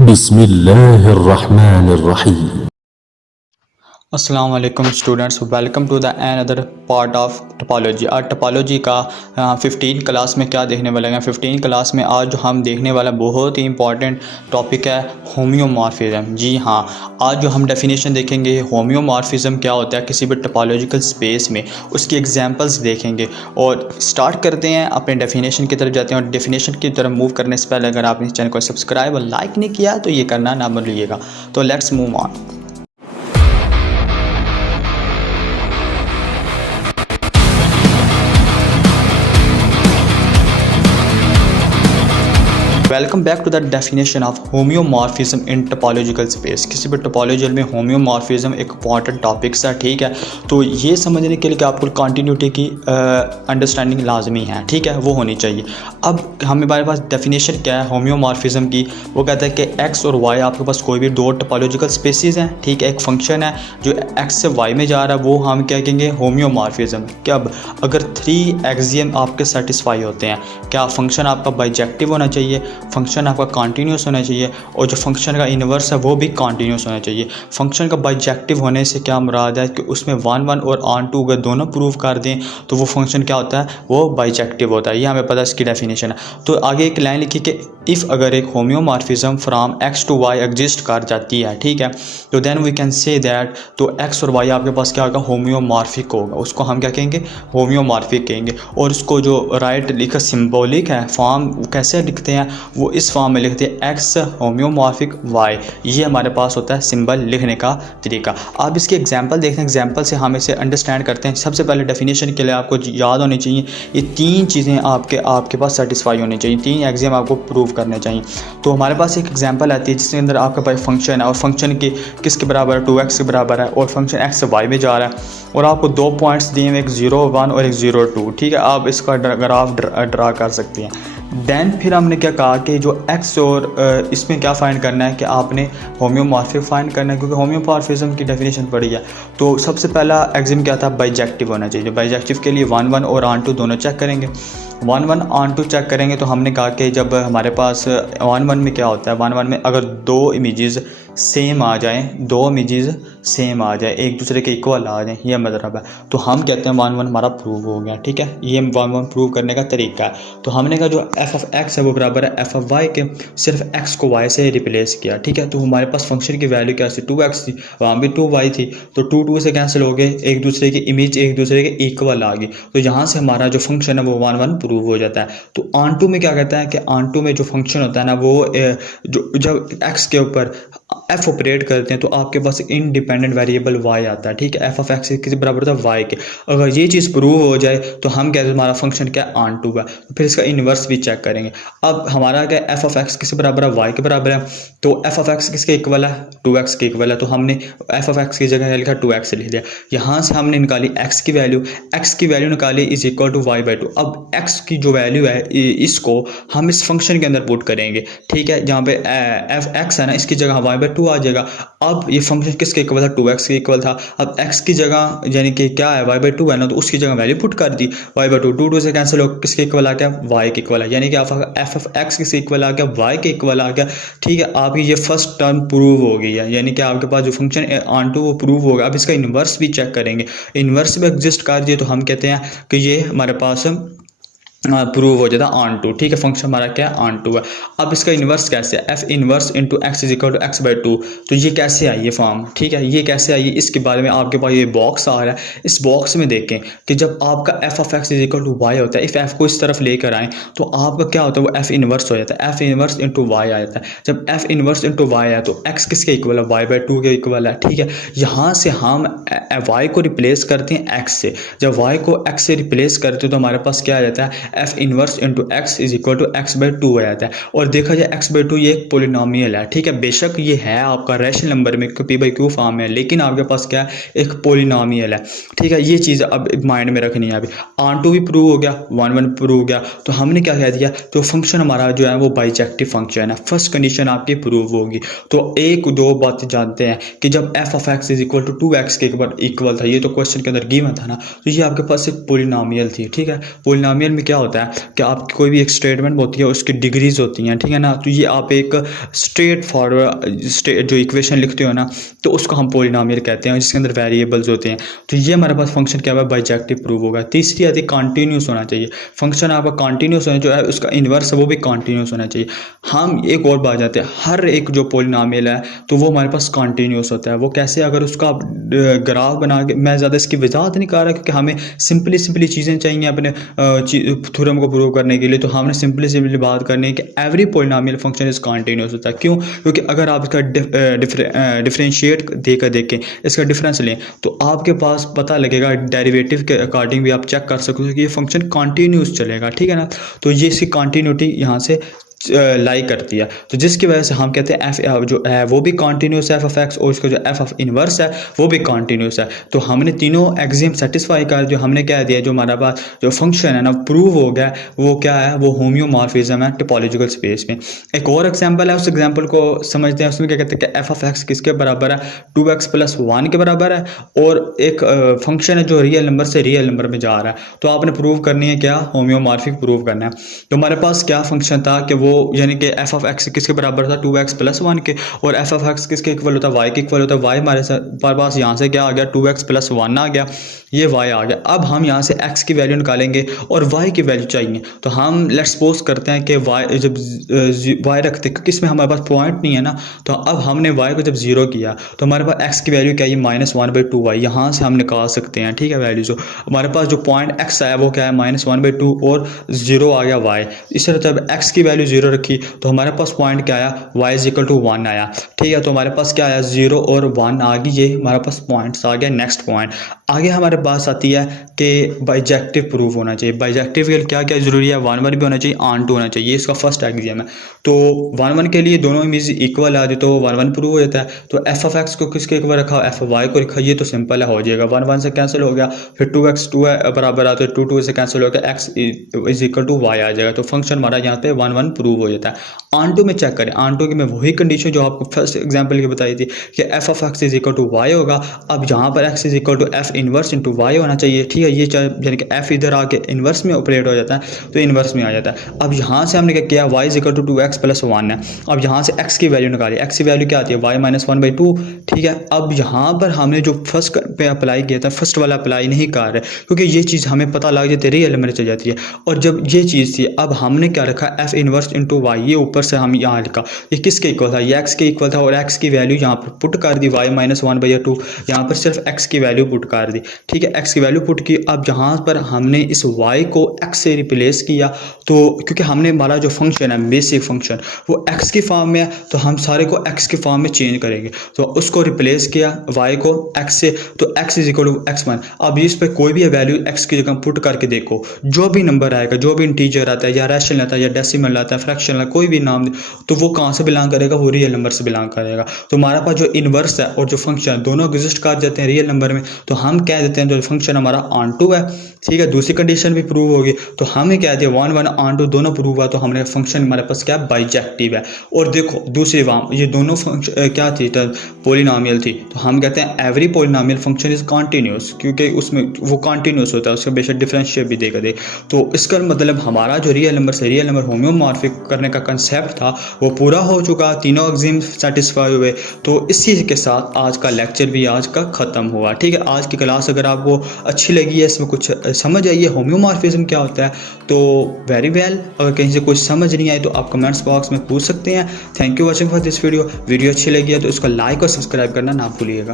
बिस्मिल्लाहिर्रहमानिर्रहीम। अस्सलाम वालेकुम students, welcome to the another part of topology. आज टोपोलॉजी का 15 क्लास में क्या देखने वाले हैं। 15 क्लास में आज जो हम देखने वाला बहुत ही इंपॉर्टेंट टॉपिक है होम्योमॉर्फिज्म। जी हाँ, आज जो हम डेफिनेशन देखेंगे होम्योमॉर्फिज्म क्या होता है किसी भी टोपोलॉजिकल स्पेस में, उसकी एग्जांपल्स देखेंगे और स्टार्ट करते हैं अपने डेफिनेशन की तरफ जाते हैं। और डेफिनेशन की तरफ मूव करने से पहले अगर आपने इस चैनल को सब्सक्राइब और लाइक नहीं किया तो ये करना ना भूलिएगा। तो let's move on. Welcome back to the definition of homeomorphism in topological space. किसी भी टोपोलॉजी में होम्योमॉर्फिज्म एक इंपॉर्टेंट टॉपिक है, ठीक है। तो ये समझने के लिए कि आपको कंटिन्यूटी की अंडरस्टैंडिंग लाजमी है, ठीक है, वो होनी चाहिए। अब हमारे पास डेफिनेशन क्या है होम्योमॉर्फिज्म की, वो कहता है कि एक्स और वाई आपके पास कोई भी दो टोपोलॉजिकल स्पेसिस हैं, ठीक है। एक फंक्शन है जो एक्स से वाई में जा रहा है, वो हम क्या कहेंगे होम्योमॉर्फिज्म। क्या अगर 3 एक्सियम आपके सेटिस्फाई होते हैं, क्या फंक्शन आपका बाइजेक्टिव होना चाहिए, फंक्शन आपका कॉन्टीन्यूस होना चाहिए और जो फंक्शन का इन्वर्स है वो भी कॉन्टीन्यूस होना चाहिए। फंक्शन का बाइजेक्टिव होने से क्या मुराद है कि उसमें 1 1 और ऑन 2 अगर दोनों प्रूव कर दें तो वो फंक्शन क्या होता है, वो बाइजेक्टिव होता है। ये हमें पता है, इसकी डेफिनेशन है। तो आगे एक लाइन लिखी कि इफ़ अगर एक homeomorphism from X to Y exist कर जाती है, ठीक है, तो then we can say that तो एक्स और वाई आपके पास क्या होगा, होम्योमॉर्फिक होगा। उसको हम क्या कहेंगे, होम्योमॉर्फिक कहेंगे। और उसको जो राइट लिखा सिम्बॉलिक है फॉर्म कैसे लिखते हैं, वो इस फॉर्म में लिखते हैं एक्स होम्योमॉर्फिक वाई। ये हमारे पास होता है सिंबल लिखने का तरीका। आप इसके एग्जांपल देखते हैं, एग्जांपल से हम इसे अंडरस्टैंड करते हैं। सबसे पहले डेफिनेशन के लिए आपको याद होनी चाहिए ये 3 चीज़ें आपके पास सेटिस्फाई होनी चाहिए, 3 एक्सियम आपको प्रूव करने चाहिए। तो हमारे पास एक एग्जांपल आती है जिसके अंदर आपके पास फंक्शन है और फंक्शन के किसके बराबर है, 2x के बराबर है और फंक्शन x से y में जा रहा है और आपको 2 पॉइंट्स दिए हैं, एक 0 1 और एक 0 2, ठीक है। आप इसका ग्राफ ड्रा कर सकते हैं। देन फिर हमने क्या कहा कि जो x और इसमें क्या फाइंड करना है कि आपने होम्योमॉर्फिक फाइंड करना है, क्योंकि होम्योमॉर्फिज्म की डेफिनेशन पड़ी है। तो सबसे पहला एक्सियम क्या था, बाइजेक्टिव होना चाहिए। बाइजेक्टिव के लिए 1 1 और ऑन 2 दोनों चेक करेंगे। 1 1 ऑन 2 चेक करेंगे तो हमने कहा कि जब हमारे पास 1 1 में क्या होता है, 1 1 में अगर 2 इमेजेस सेम आ जाएं, 2 इमेजेस सेम आ जाए, एक दूसरे के इक्वल आ जाएं, ये मतलब है, तो हम कहते हैं 1 1 हमारा प्रूव हो गया, ठीक है। ये 1 1 प्रूव करने का तरीका है। तो हमने कहा जो एफ ऑफ एक्स है वो बराबर है एफ ऑफ वाई के, सिर्फ एक्स को वाई से रिप्लेस किया, ठीक है। तो हमारे पास फंक्शन की वैल्यू क्या थी, 2x थी, वहाँ भी 2y थी, तो 2 2 से कैंसिल हो गए, एक दूसरे की इमेज एक दूसरे के इक्वल आ गई। तो यहाँ से हमारा जो फंक्शन है वो 1 1 प्रूव हो जाता है। तो ऑन 2 में क्या कहता है कि ऑन 2 में जो फंक्शन होता है ना, वो जो जब x के ऊपर f ऑपरेट करते हैं तो आपके पास इंडिपेंडेंट वेरिएबल y आता है, ठीक है। एफ ऑफ एक्स किसी बराबर होता है y के। अगर ये चीज़ प्रूव हो जाए तो हम कहते हैं हमारा फंक्शन क्या है, ऑन 2 है। तो फिर इसका इन्वर्स भी चेक करेंगे। अब हमारा क्या एफ ऑफ एक्स किसके बराबर है, y के बराबर है। तो एफ ऑफ एक्स किसके इक्वल है, 2x के इक्वल है। तो हमने एफ ऑफ एक्स की जगह लिखा 2x लिख दिया। यहाँ से हमने निकाली x की वैल्यू, x की वैल्यू निकाली इज इक्वल टू y/2। अब x की जो वैल्यू है इसको हम इस फंक्शन के अंदर पुट करेंगे, ठीक है। जहाँ पे एफ एक्स है ना, इसकी जगह y/2 आ जाएगा। अब ये फंक्शन किसके इक्वल था, 2x के इक्वल था। अब x की जगह यानी कि क्या है, y/2 है ना, तो उसकी जगह वैल्यू पुट कर दी, y/2। 2 2 से कैंसिल हो, किसके इक्वल आ गया, y के इक्वल है। यानी कि एफ ऑफ एक्स किसके इक्वल आ गया, y के इक्वल आ गया, ठीक है। आपकी ये फर्स्ट टर्म प्रूव हो गई है, यानी कि आपके पास जो फंक्शन ऑन 2 वो प्रूव होगा। अब इसका इन्वर्स भी चेक करेंगे, इन्वर्स भी एग्जिस्ट कर दिए तो हम कहते हैं कि ये हमारे पास प्रूव हो जाता है ऑन 2, ठीक है। फंक्शन हमारा क्या है, ऑन 2 है। अब इसका इन्वर्स कैसे है, F inverse into X is equal to x/2। तो ये कैसे आई ये फॉर्म, ठीक है, ये कैसे आई, इसके बारे में आपके पास ये बॉक्स आ रहा है। इस बॉक्स में देखें कि जब आपका F of X is equal to Y होता है, इफ एफ को इस तरफ लेकर आए तो आपका क्या होता है, वो एफ इन्वर्स हो जाता है, एफ इन्वर्स इंटू वाई आ जाता है। जब एफ इन्वर्स इंटू वाई है तो एक्स किसके इक्वल है, y/2 के इक्वल है, ठीक है। यहाँ से हम वाई को रिप्लेस करते हैं एक्स से। जब वाई को एक्स से रिप्लेस करते हैं तो हमारे पास क्या आ जाता है, F inverse into X is equal to x/2 आ जाता है। और देखा जाए x/2 ये एक पोलिनोमियल है, ठीक है। बेशक ये है आपका रैशनल नंबर में p/q फॉर्म में, लेकिन आपके पास क्या है, एक पोलिनोमियल है, ठीक है। ये चीज़ अब माइंड में रखनी है। अभी ऑन 2 भी प्रूव हो गया, 1 1 प्रूव हो गया। तो हमने क्या कह दिया, तो फंक्शन हमारा जो है वो बाइजेक्टिव फंक्शन है। फर्स्ट कंडीशन आपकी प्रूव होगी। तो एक दो बातें जानते हैं कि जब F of X is equal to 2x के इक्वल था, ये तो क्वेश्चन के अंदर गिवन था ना, तो ये आपके पास एक पोलिनोमियल थी, ठीक है। पोलिनोमियल में क्या होता है कि आपकी कोई भी एक स्टेटमेंट होती है उसकी डिग्रीज होती हैं, ठीक है ना। तो ये आप एक स्ट्रेट फॉरवर्ड जो इक्वेशन लिखते हो ना, तो उसको हम पॉलिनोमियल कहते हैं जिसके अंदर वेरिएबल्स होते हैं। तो ये हमारे पास फंक्शन क्या है, बाइजेक्टिव प्रूव होगा। तीसरी आती है कॉन्टीन्यूस होना चाहिए। फंक्शन आपका कॉन्टीन्यूस होना, जो है उसका इन्वर्स है वो भी कॉन्टीन्यूस होना चाहिए। हम एक और बात जाते हैं, हर एक जो पॉलिनोमियल है तो वो हमारे पास कॉन्टीन्यूस होता है। वो कैसे, अगर उसका आप ग्राफ बना के, मैं ज़्यादा इसकी वजाहत नहीं कर रहा क्योंकि हमें सिंपली चीज़ें चाहिए अपने थ्योरम को प्रूव करने के लिए। तो हमने सिंपली बात करनी है कि every polynomial function is continuous होता है। क्यों? क्योंकि अगर आप इसका डिफरेंशिएट देखें, इसका डिफरेंस लें, तो आपके पास पता लगेगा, डेरिवेटिव के अकॉर्डिंग भी आप चेक कर सकते हो कि ये फंक्शन कॉन्टीन्यूस चलेगा, ठीक है ना। तो ये इसकी कॉन्टीन्यूटी यहाँ से लाई करती है। तो जिसकी वजह से हम कहते हैं एफ जो है वो भी कॉन्टीन्यूस है एफ ऑफ एक्स, और इसका जो एफ ऑफ इनवर्स है वो भी कॉन्टीन्यूस है। तो हमने तीनों एक्सियम सेटिस्फाई कर, जो हमने कह दिया, जो हमारा पास जो फंक्शन है ना प्रूव हो गया, वो क्या है, वो होम्योमॉर्फिज्म है टोपोलॉजिकल स्पेस में। एक और एग्जांपल है, उस एग्जांपल को समझते हैं। उसमें क्या कहते हैं कि एफ ऑफ एक्स किसके बराबर है, 2x + 1 के बराबर है, और एक फंक्शन है जो रियल नंबर से रियल नंबर में जा रहा है। तो आपने प्रूव करनी है क्या, होम्योमॉर्फिक प्रूव करना है। तो हमारे पास क्या फंक्शन था कि वो यानी कि एफ ऑफ एक्स किसके बराबर था, 2x + 1 के, और एफ ऑफ एक्स किसके इक्वल होता है, y के इक्वल होता है। y हमारे पास यहाँ से क्या आ गया, 2x + 1 आ गया, ये y आ गया। अब हम यहाँ से x की वैल्यू निकालेंगे और y की वैल्यू चाहिए। तो हम लेट्स सपोज करते हैं कि y जब y रखते हैं, क्योंकि इसमें हमारे पास पॉइंट नहीं है ना, तो अब हमने y को जब 0 किया तो हमारे पास x की वैल्यू क्या है, -1/2y, यहाँ से हम निकाल सकते हैं, ठीक है। वैल्यू जो हमारे पास जो पॉइंट x आया वो क्या है, -1/2, और 0 आ गया y। इस तरह जब x की वैल्यू 0 रखी तो हमारे पास पॉइंट क्या आया, y = 1 आया, ठीक है। तो हमारे पास क्या आया, 0 और 1 आ गई, ये हमारे पास पॉइंट्स आ गया। नेक्स्ट पॉइंट आगे हमारे पास आती है कि बाइजेक्टिव प्रूफ होना चाहिए। बाइजेक्टिव के लिए क्या क्या जरूरी है, 1 1 भी होना चाहिए, ऑन 2 होना चाहिए। इसका फर्स्ट एक्सियम है। तो 1 1 के लिए दोनों इमेज इक्वल आ जाए तो 1 1 प्रूव हो जाता है। तो एफ ऑफ एक्स को किसके इक्वल रखा, एफ ऑफ वाई को रखा, ये तो सिंपल है, हो जाएगा। 1 1 से कैंसिल हो गया, फिर 2x 2 बराबर आता है, 2 2 से कैंसिल हो गया, x = y आ जाएगा। तो फंक्शन हमारा यहाँ पे 1 1 प्रूव हो जाता है। ऑन 2 में चेक करें, ऑन 2 की मैं वही कंडीशन जो आपको फर्स्ट एग्जांपल की बताई थी कि एफ ऑफ एक्स = y होगा। अब यहाँ पर x = f inverse into y होना चाहिए, ठीक है। ये यानी कि f इधर आके इनवर्स में ऑपरेट हो जाता है, तो इनवर्स में आ जाता है। अब यहाँ से हमने क्या किया, y = 2x + 1 है। अब यहाँ से x की वैल्यू निकाली, x की वैल्यू क्या आती है, y - 1/2, ठीक है। अब यहाँ पर हमने जो फर्स्ट पे अप्लाई किया था, फर्स्ट वाला अप्लाई नहीं कर रहे, क्योंकि ये चीज़ हमें पता लग जाती है, रियल नंबर चल जाती है। और जब ये चीज़ थी, अब हमने क्या रखा, f इनवर्स इंटू y, ये ऊपर से हम यहाँ लिखा, ये किसके इक्वल था, ये x के इक्वल था, और x की वैल्यू यहाँ पर पुट कर दी, y - 1/2, यहाँ पर सिर्फ x की वैल्यू पुट कर दी, ठीक है। x की वैल्यू पुट की। अब यहाँ पर हमने इस y को x से रिप्लेस किया, तो क्योंकि हमने हमारा जो फंक्शन है बेसिक फंक्शन वो x की फॉर्म में है, तो हम सारे को x की फॉर्म में चेंज करेंगे। तो उसको रिप्लेस किया y को x से, तो x = x1। अब इस पर कोई भी वैल्यू x की जगह पुट करके देखो, जो भी नंबर आएगा, जो भी इंटीजर आता है, या रैशनल आता है, या डेसिमल आता है, फ्रैक्शनल, कोई भी नाम, तो वो कहाँ से बिलोंग करेगा, वो रियल नंबर से बिलोंग करेगा। तो हमारा पास जो इनवर्स है और जो फंक्शन दोनों एग्जिस्ट कर जाते हैं रियल नंबर में, तो हम कह देते हैं जो फंक्शन हमारा ऑन 2 है, ठीक है। दूसरी कंडीशन भी प्रूव होगी, तो हमें कह दिया 1 1 ऑन 2 दोनों प्रूव हुआ, तो हमने फंक्शन हमारे पास क्या, बाइजेक्टिव है। और देखो दूसरी वाम, ये दोनों फंक्शन क्या थी, पॉलिनोमियल थी, तो हम कहते हैं every polynomial function is continuous, क्योंकि उसमें वो कॉन्टिन्यूस होता है, उसका बेशक डिफरेंशिएट भी देगा दे। तो इसका मतलब हमारा जो रियल नंबर से रियल नंबर होम्योमॉर्फिक करने का कंसेप्ट था वो पूरा हो चुका, तीनों एक्सियम सेटिस्फाई हुए। तो इसी के साथ आज का लेक्चर भी आज का ख़त्म हुआ, ठीक है। आज की क्लास अगर आपको अच्छी लगी है, इसमें कुछ समझ आई है होम्योमॉर्फिज्म क्या होता है, तो वेरी वेल। अगर कहीं से कुछ समझ नहीं आई तो आप कमेंट्स बॉक्स में पूछ सकते हैं। Thank you watching for this video अच्छी लगी है तो इसको लाइक और सब्सक्राइब करना ना भूलिएगा।